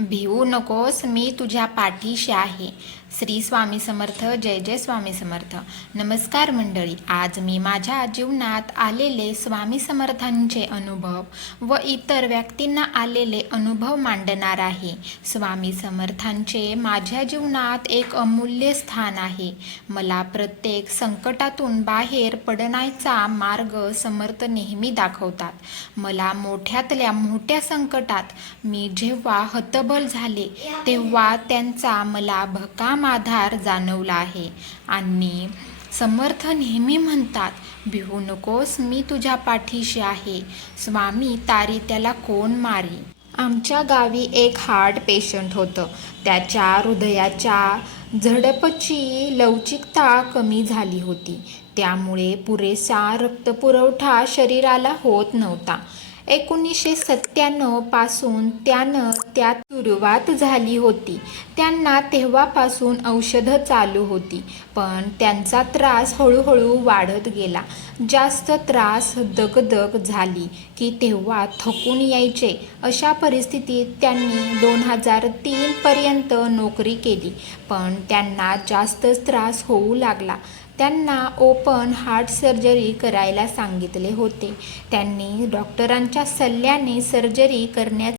भिवू नकोस मी तुझ्या पाठीशी आहे. श्री स्वामी समर्थ जय जय स्वामी समर्थ. नमस्कार मंडळी आज मी माझ्या जीवनात आलेले स्वामी समर्थांचे अनुभव व इतर व्यक्तींना आलेले अनुभव मांडणार आहे. स्वामी समर्थांचे माझ्या जीवनात एक अमूल्य स्थान आहे. मला प्रत्येक संकटातून बाहेर पडण्याचा मार्ग समर्थ नेहमी दाखवतात. मला मोठ्यातल्या मोठ्या संकटात मी जेव्हा प्रबल झाले तेव्हा त्यांचा मला भकाम आधार जाणवला आहे. आणि समर्थ नेहमी म्हणतात भिवू नकोस मी तुझ्या पाठीशी आहे. स्वामी तारी त्याला कोण मारी? आमच्या गावी एक हार्ट पेशंट होतं. त्याच्या हृदयाच्या झडपची लवचिकता कमी झाली होती. त्यामुळे पुरेसा रक्तपुरवठा शरीराला होत नव्हता. एकोणीसशे सत्त्याण्णवपासून त्यानं त्यात सुरुवात झाली होती. त्यांना तेव्हापासून औषधं चालू होती पण त्यांचा त्रास हळूहळू वाढत गेला. जास्त त्रास दगदग झाली की तेव्हा थकून यायचे. अशा परिस्थितीत त्यांनी दोन हजार तीनपर्यंत नोकरी केली पण त्यांना जास्तच त्रास होऊ लागला. त्यांना ओपन हार्ट सर्जरी करायला सांगितले होते. त्यांनी डॉक्टरांच्या सल्ल्याने सर्जरी करण्यात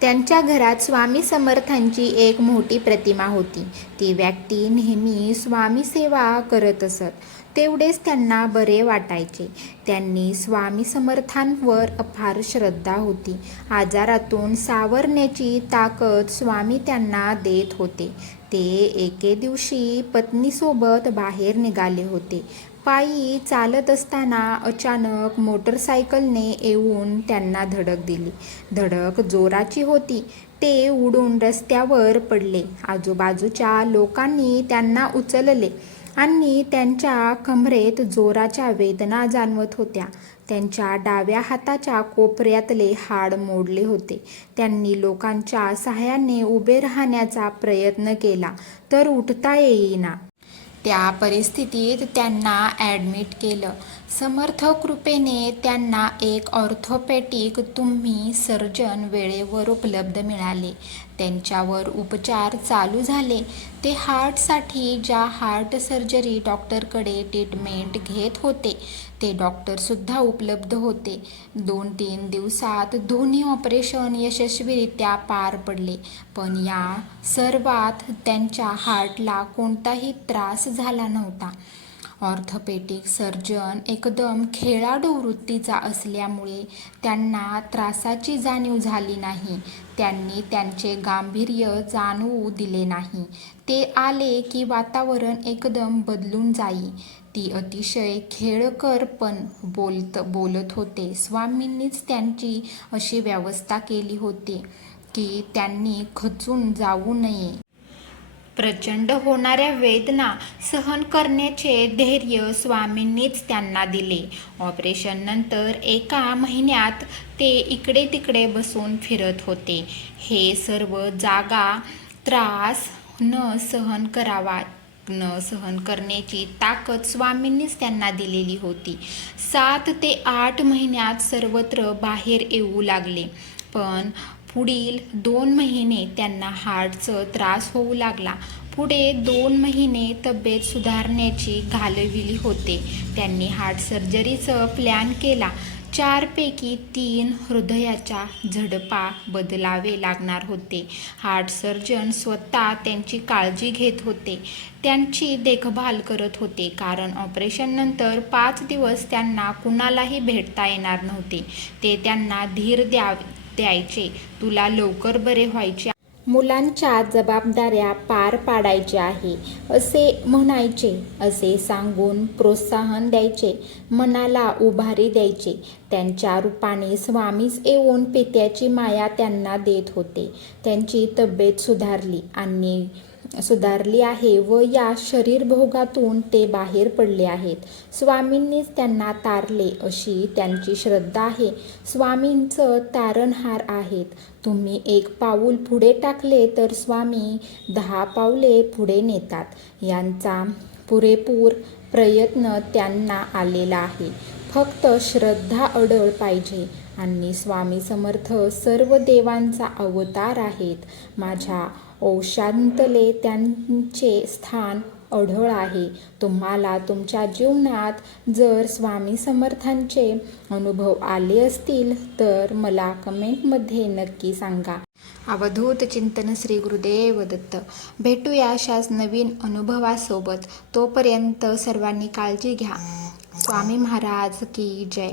त्यांच्या घरात स्वामी समर्थांची एक मोठी प्रतिमा होती. ती व्यक्ती नेहमी स्वामी सेवा करत असत. तेवढेच त्यांना बरे वाटायचे. त्यांनी स्वामी समर्थांवर अफार श्रद्धा होती. आजारातून सावरण्याची ताकद स्वामी त्यांना देत होते. ते एके दिवशी पत्नीसोबत बाहेर निघाले होते. पायी चालत असताना अचानक मोटरसायकलने येऊन त्यांना धडक दिली. धडक जोराची होती. ते उडून रस्त्यावर पडले. आजूबाजूच्या लोकांनी त्यांना उचलले आणि त्यांच्या कमरेत जोराच्या वेदना जाणवत होत्या. त्यांच्या डाव्या हाताच्या कोपऱ्यातले हाड मोडले होते. त्यांनी लोकांच्या सहाय्याने उभे राहण्याचा प्रयत्न केला तर उठता येईना. त्या परिस्थितीत त्यांना ॲडमिट केलं. समर्थ कृपेने त्यांना एक ऑर्थोपेटिक तुम्ही सर्जन वेळेवर उपलब्ध मिळाले. त्यांच्यावर उपचार चालू झाले. ते हार्टसाठी ज्या हार्ट सर्जरी डॉक्टरकडे ट्रीटमेंट घेत होते ते डॉक्टरसुद्धा उपलब्ध होते. दोन तीन दिवसात दोन्ही ऑपरेशन यशस्वीरित्या पार पडले पण या सर्वात त्यांच्या हार्टला कोणताही त्रास झाला नव्हता. ऑर्थोपेटिक सर्जन एकदम खेळाडू वृत्तीचा असल्यामुळे त्यांना त्रासाची जाणीव झाली नाही. त्यांनी त्यांचे गांभीर्य जाणवू दिले नाही. ते आले की वातावरण एकदम बदलून जाई. ती अतिशय खेळकर पण बोलत बोलत होते. स्वामींनीच त्यांची अशी व्यवस्था केली होती की त्यांनी खचून जाऊ नये. प्रचंड होणाऱ्या वेदना सहन करण्याचे धैर्य स्वामींनीच त्यांना दिले. ऑपरेशननंतर एका महिन्यात ते इकडे तिकडे बसून फिरत होते. हे सर्व जागा त्रास न सहन करावा न सहन करण्याची ताकद स्वामींनीच त्यांना दिलेली होती. सात ते आठ महिन्यात सर्वत्र बाहेर येऊ लागले. पण पुढील दोन महिने त्यांना हार्टचं त्रास होऊ लागला. पुढे दोन महिने तब्येत सुधारण्याची घालविली होते. त्यांनी हार्ट सर्जरीचं प्लॅन केला. चारपैकी तीन हृदयाच्या झडपा बदलावे लागणार होते. हार्ट सर्जन स्वतः त्यांची काळजी घेत होते. त्यांची देखभाल करत होते. कारण ऑपरेशननंतर पाच दिवस त्यांना कुणालाही भेटता येणार नव्हते. ते त्यांना धीर द्यावे. द्यायचे. तुला लवकर बरे व्हायचे. मुलांच्या जबाबदाऱ्या पार पाडायच्या आहे. असे म्हणायचे. असे सांगून प्रोत्साहन द्यायचे. मनाला उभारी द्यायचे. त्यांच्या रूपाने स्वामीच येऊन पित्याची माया त्यांना देत होते. त्यांची तब्येत सुधारली. आणि सुधारली आहे व या शरीरभोगातून ते बाहेर पडले आहेत. स्वामींनीच त्यांना तारले अशी त्यांची श्रद्धा आहे. स्वामींचं तारणहार आहेत. तुम्ही एक पाऊल पुढे टाकले तर स्वामी दहा पावले पुढे नेतात. यांचा पुरेपूर प्रयत्न त्यांना आलेला आहे. फक्त श्रद्धा अडळ पाहिजे. आणि स्वामी समर्थ सर्व देवांचा अवतार आहेत. माझ्या औषांतले त्यांचे स्थान अढळ आहे. तुम्हाला तुमच्या जीवनात जर स्वामी समर्थांचे अनुभव आले असतील तर मला कमेंटमध्ये नक्की सांगा. अवधूत चिंतन श्री गुरुदेव दत्त. भेटूया अशाच नवीन अनुभवासोबत. तोपर्यंत सर्वांनी काळजी घ्या. स्वामी महाराज की जय.